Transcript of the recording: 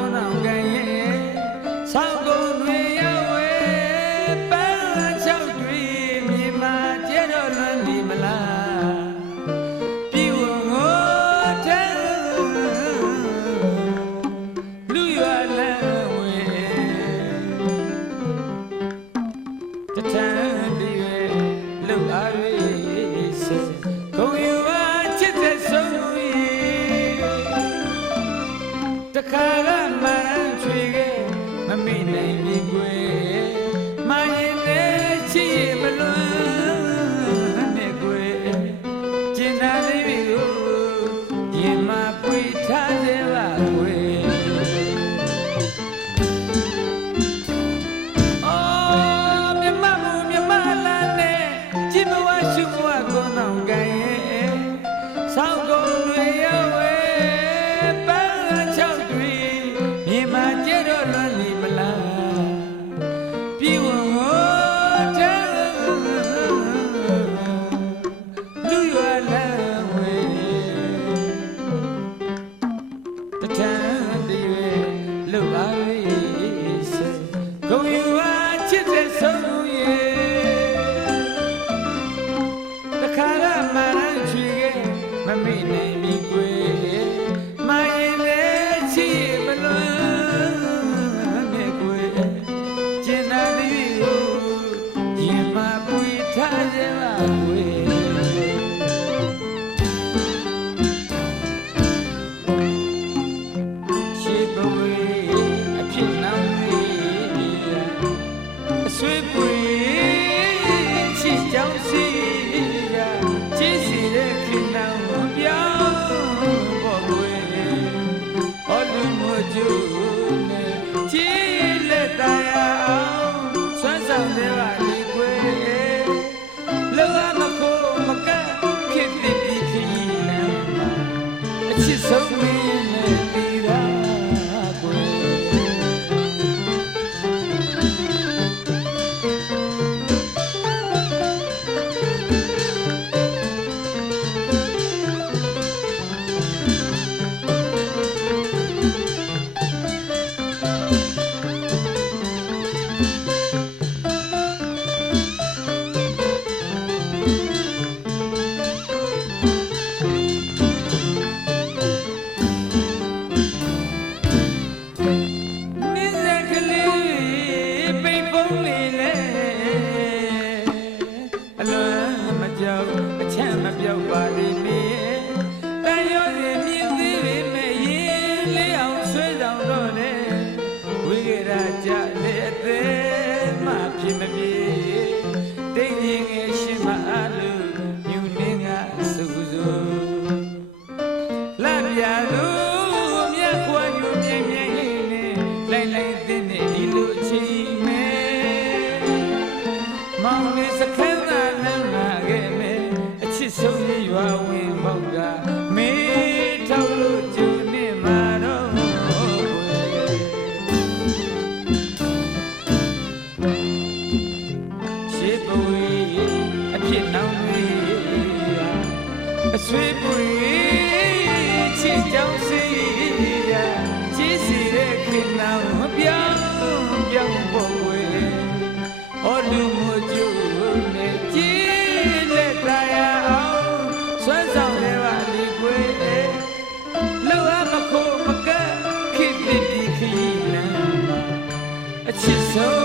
ကုန်းအောင်ကံရဲ့ဆောက်ကုန်းတွင်ရောက်ဝဲပန်းချောက်တွင်မြေမာကျဲတော်လွန်ဒီမလားပြည့်ဝငိုတဲလူရလန်ဝဲတထန်ပြည့်ဝလှုပ်အားရ Let me in. with me. ရှေးပွေအဖြစ်နောင်တွေအဆွေပွေချစ်ကြောင်စီရချစ်စီတဲ့ခင်နောင်ပြောင်းပြောင်းပွေဟောလူမကျိုးနဲ့ကြည်လက်တရားအောင်ဆွမ်းဆောင်ရပါလိကွေလောအမခိုမကခစ်တိခီလံအချစ်ဆုံး